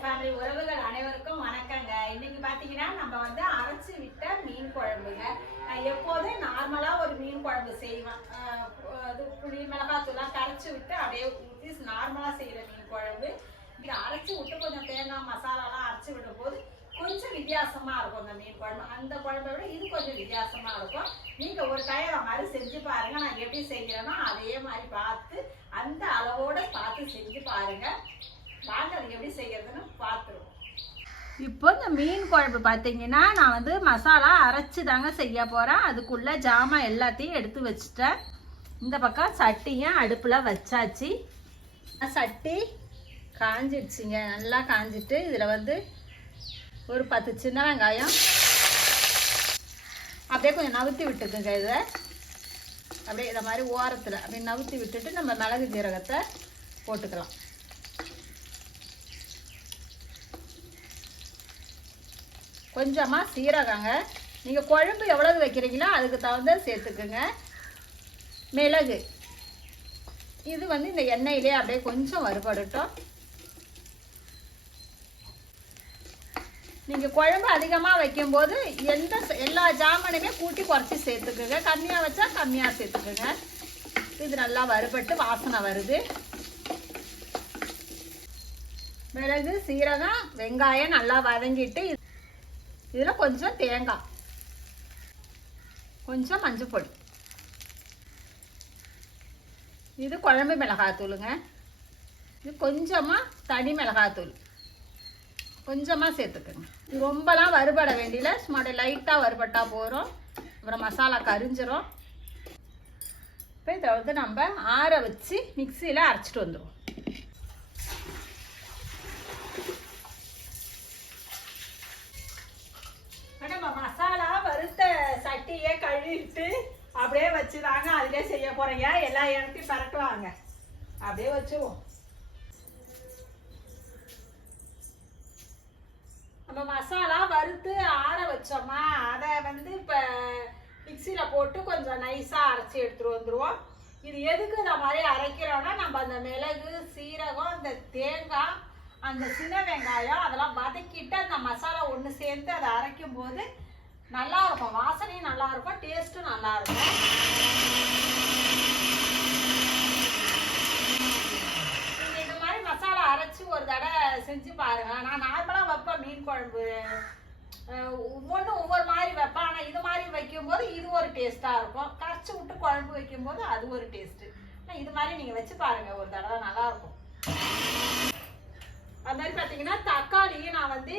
Family உறவுகள் அனைவருக்கும் வணக்கங்க. இன்னைக்கு பார்த்தீங்கன்னா நம்ம வந்து அரைச்சு விட்ட மீன் குழம்புங்க. நான் எப்போதும் நார்மலாக ஒரு மீன் குழம்பு செய்வேன் அஹ் அது புளி மிளகாத்தூள்லாம் கரைச்சி விட்டு அப்படியே ஊற்றி நார்மலாக செய்கிற மீன் குழம்பு. இது அரைச்சு விட்டு கொஞ்சம் தேங்காய் மசாலாலாம் அரைச்சி விடும் போது கொஞ்சம் வித்தியாசமா இருக்கும் அந்த மீன் குழம்பு. அந்த குழம்பை விட இது கொஞ்சம் வித்தியாசமா இருக்கும். நீங்க ஒரு டைம் அந்த மாதிரி செஞ்சு பாருங்க. நான் எப்படி செய்யறேனோ அதே மாதிரி பார்த்து அந்த அளவோட பார்த்து செஞ்சு பாருங்க. வாங்க அது எப்படி செய்யறதுன்னு பார்த்துருவோம். இப்போ இந்த மீன் குழம்பு பார்த்தீங்கன்னா நான் வந்து மசாலா அரைச்சி தாங்க செய்ய போகிறேன் அதுக்குள்ளே ஜாமான் எல்லாத்தையும் எடுத்து வச்சுட்டேன். இந்த பக்கம் சட்டியும் அடுப்பில் வச்சாச்சு. சட்டி காஞ்சிடுச்சுங்க. நல்லா காஞ்சிட்டு இதில் வந்து ஒரு பத்து சின்ன வெங்காயம். அப்படியே கொஞ்சம் நவுத்தி விட்டுக்குங்க இதை. அப்படியே இதை மாதிரி ஓரத்தில் அப்படியே நவுத்தி விட்டுட்டு நம்ம மிளகு ஜீரகத்தை போட்டுக்கலாம். கொஞ்சமாக சீரகங்க. நீங்கள் குழம்பு எவ்வளவு வைக்கிறீங்களோ அதுக்கு தகுந்த சேர்த்துக்குங்க. மிளகு. இது வந்து இந்த எண்ணெயிலே அப்படியே கொஞ்சம் வறுபடட்டும். நீங்கள் குழம்பு அதிகமாக வைக்கும்போது எந்த எல்லா ஜாமனுமே கூட்டி குறைச்சி சேர்த்துக்குங்க. கம்மியாக வச்சா கம்மியாக சேர்த்துக்குங்க. இது நல்லா வறுபட்டு வாசனை வருது. மிளகு சீரகம் வெங்காயம் நல்லா வதங்கிட்டு இதில் கொஞ்சம் தேங்காய். கொஞ்சம் மஞ்சள் பொடி இது குழம்பு மிளகாத்தூளுங்க. இது கொஞ்சமாக தனி மிளகாத்தூள். கொஞ்சமாக சேர்த்துக்கோங்க. இது ரொம்பலாம் வறுபட வேண்டியல சும்மா லைட்டாக வறுபட்டால் போகிறோம் அப்புறம் மசாலா கரிஞ்சிரும். இப்போ இதை வந்து நம்ம ஆற வச்சு மிக்சியில் அரைச்சிட்டு வந்துடுவோம் நம்ம மசாலா வறுத்த சட்டியே கழுவிட்டு அப்படியே வச்சுதாங்க அதிலே போறீங்க எல்லா இடத்தையும் பரட்டுவாங்க. அப்படியே வச்சுவோம் நம்ம மசாலா வறுத்து ஆற வச்சோமா அதை வந்து இப்போ மிக்சியில் போட்டு கொஞ்சம் நைஸாக அரைச்சி எடுத்துட்டு வந்துடுவோம் இது எதுக்கு இந்த மாதிரி அரைக்கிறோன்னா நம்ம அந்த மிளகு சீரகம் இந்த தேங்காய் அந்த சின்ன வெங்காயம் அதெல்லாம் வதக்கிட்டு அந்த மசாலா ஒன்று சேர்ந்து அதை அரைக்கும் போது நல்லா இருக்கும். வாசனையும் நல்லா இருக்கும் டேஸ்ட்டும் நல்லா இருக்கும் நீங்க இந்த மாதிரி மசாலா அரைச்சு ஒரு தடவை செஞ்சு பாருங்க. நான் நார்மலாக வைப்பேன் மீன் குழம்பு. ஒவ்வொன்றும் ஒவ்வொரு மாதிரி வைப்பேன். ஆனால் இது மாதிரி வைக்கும்போது இது ஒரு டேஸ்ட்டாக இருக்கும். கரைச்சி விட்டு குழம்பு வைக்கும்போது அது ஒரு டேஸ்ட்டு ஆனால் இது மாதிரி நீங்கள் வச்சு பாருங்க. ஒரு தடவை நல்லா இருக்கும். அது மாதிரி பார்த்தீங்கன்னா தக்காளியும் நான் வந்து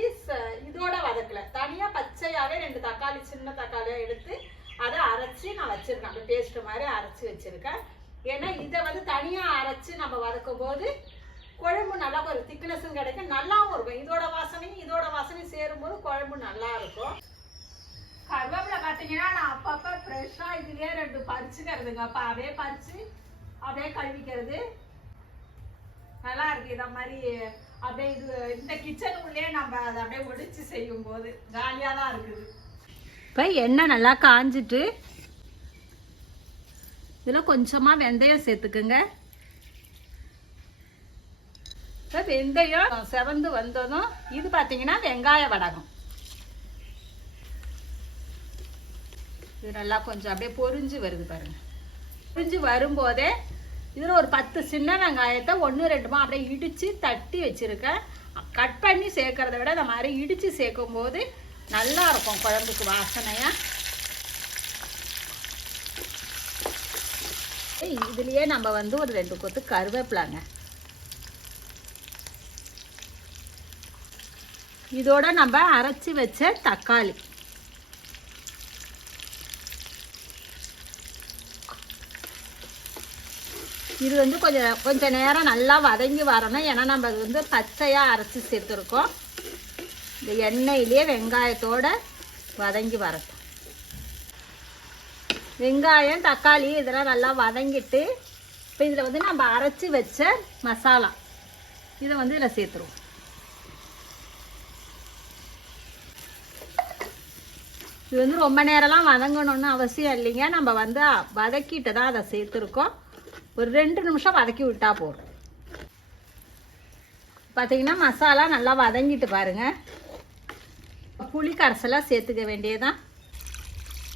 இதோட வதக்கல. தனியாக பச்சையாகவே ரெண்டு தக்காளி சின்ன தக்காளியாக எடுத்து அதை அரைச்சி நான் வச்சுருக்கேன். அந்த பேஸ்ட் மாதிரி அரைச்சி வச்சிருக்கேன். ஏன்னா இதை வந்து தனியாக அரைச்சி நம்ம வதக்கும் போது குழம்பு நல்லா ஒரு திக்னஸும் கிடைக்கும். நல்லாவும் இருக்கும். இதோட வாசனையும் இதோட வாசனையும் சேரும்போது குழம்பு நல்லா இருக்கும். கருவேப்பிலை பார்த்தீங்கன்னா நான் அப்பப்போ ஃப்ரெஷ்ஷாக இதுலேயே ரெண்டு பறிச்சுக்கிறதுங்க. அப்போ அப்படியே பறித்து அப்படியே கழுவிக்கிறது. நல்லா இருக்கு. இதை மாதிரி அப்படியே இது இந்த கிச்சனுக்குள்ளேயே நம்ம அதை அப்படியே ஒடிச்சு செய்யும் போது ஜாலியாக தான் இருக்குது. இப்போ எண்ணெய் நல்லா காஞ்சிட்டு இதில் கொஞ்சமாக வெந்தயம் சேர்த்துக்குங்க. வெந்தயம் செவந்து வந்ததும் இது பார்த்தீங்கன்னா வெங்காய வடகம். இது நல்லா கொஞ்சம் அப்படியே பொரிஞ்சு வருது பாருங்க. பொரிஞ்சு வரும்போதே இதில் ஒரு பத்து சின்ன வெங்காயத்தை ஒன்று ரெண்டுமா அப்படியே இடித்து தட்டி வச்சுருக்கேன். கட் பண்ணி சேர்க்குறத விட இந்த மாதிரி இடித்து சேர்க்கும் போது நல்லா இருக்கும் குழம்புக்கு வாசனையாக இதுலேயே நம்ம வந்து ஒரு ரெண்டு கொத்து கருவேப்பிலாங்க. இதோட நம்ம அரைச்சி வச்ச தக்காளி. இது வந்து கொஞ்சம் கொஞ்சம் நேரம் நல்லா வதங்கி வரணும். ஏன்னா நம்ம அது வந்து பச்சையாக அரைச்சி சேர்த்துருக்கோம். இந்த எண்ணெயிலேயே வெங்காயத்தோட வதங்கி வரட்டும். வெங்காயம் தக்காளி இதெல்லாம் நல்லா வதங்கிட்டு இப்போ இதில் வந்து நம்ம அரைச்சி வச்ச மசாலா இதை வந்து இதில் சேர்த்துருவோம். இது வந்து ரொம்ப நேரம்லாம் வதங்கணும்னு அவசியம் இல்லைங்க. நம்ம வந்து வதக்கிட்டு தான் அதை சேர்த்துருக்கோம். ஒரு ரெண்டு நிமிஷம் வதக்கி விட்டா போதும். பார்த்தீங்கன்னா மசாலா நல்லா வதங்கிட்டு பாருங்க. புளி கரைசலாக சேர்த்துக்க வேண்டியதான்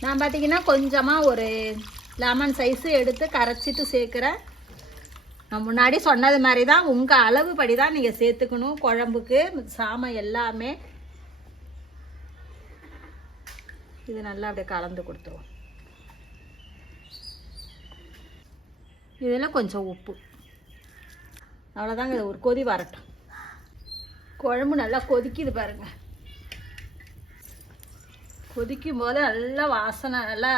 நான் பார்த்தீங்கன்னா கொஞ்சமாக ஒரு லெமன் சைஸு எடுத்து கரைச்சிட்டு சேர்க்குறேன். நான் முன்னாடி சொன்னது மாதிரி தான் உங்கள் அளவுப்படி தான் நீங்கள் சேர்த்துக்கணும். குழம்புக்கு சாமம் எல்லாமே இது நல்லா அப்படியே கலந்து கொடுத்துருவோம். இதில் கொஞ்சம் உப்பு. அவ்வளோதாங்க இது ஒரு கொதி வரட்டும். குழம்பு நல்லா கொதிக்குது பாருங்க. கொதிக்கும் போது நல்லா வாசனை நல்லா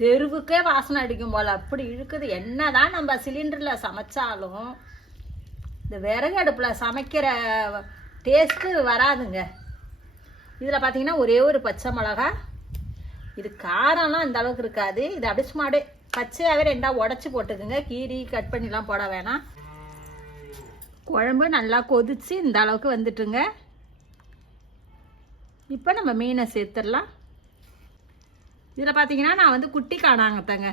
தெருவுக்கே வாசனை அடிக்கும் போல் அப்படி இழுக்குது. என்னதான் நம்ம சிலிண்டரில் சமைச்சாலும் இந்த விறகு அடுப்பில் சமைக்கிற டேஸ்ட்டு வராதுங்க. இதில் பார்த்தீங்கன்னா ஒரே ஒரு பச்சை மிளகா இது காரம்லாம் இந்த அளவுக்கு இருக்காது. இது அப்படியே சும்மா அப்படியே பச்சையாகவே ரெண்டா உடச்சி போட்டுக்குங்க. கீரி கட் பண்ணிலாம் போட வேணாம். குழம்பு நல்லா கொதிச்சு இந்த அளவுக்கு வந்துட்டுங்க. இப்போ நம்ம மீனை சேர்த்துடலாம். இதில் பார்த்தீங்கன்னா நான் வந்து குட்டி காணாங்கத்தங்க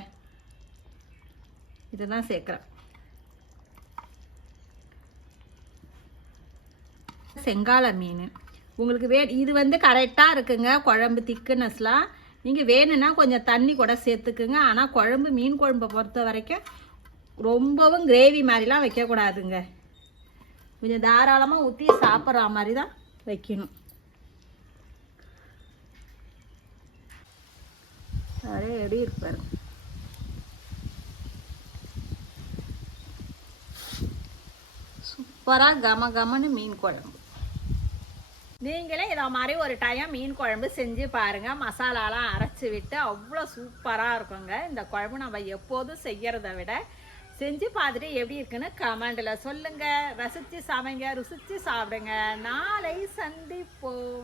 இதுதான் சேர்க்குறேன். செங்கால மீன். உங்களுக்கு வே இது வந்து கரெக்டாக இருக்குங்க. குழம்பு திக்குனஸ்லாம் நீங்கள் வேணும்னா கொஞ்சம் தண்ணி கூட சேர்த்துக்குங்க. ஆனால் குழம்பு மீன் குழம்பை பொறுத்த வரைக்கும் ரொம்பவும் கிரேவி மாதிரிலாம் வைக்கக்கூடாதுங்க. கொஞ்சம் தாராளமாக ஊற்றி சாப்பிட்ற மாதிரி தான் வைக்கணும். நிறைய எப்படி இருப்பாரு சூப்பராக கம கமன்னு மீன் குழம்பு. நீங்களே இதை மாதிரி ஒரு டைம் மீன் குழம்பு செஞ்சு பாருங்கள் மசாலாலாம் அரைச்சி விட்டு அவ்வளோ சூப்பராக இருக்குங்க. இந்த குழம்பு நம்ம எப்போதும் செய்கிறத விட செஞ்சு பார்த்துட்டு எப்படி இருக்குன்னு கமெண்டில் சொல்லுங்கள் ரசித்து சமைங்க ருசித்து சாப்பிடுங்க. நாளை சந்திப்போம்.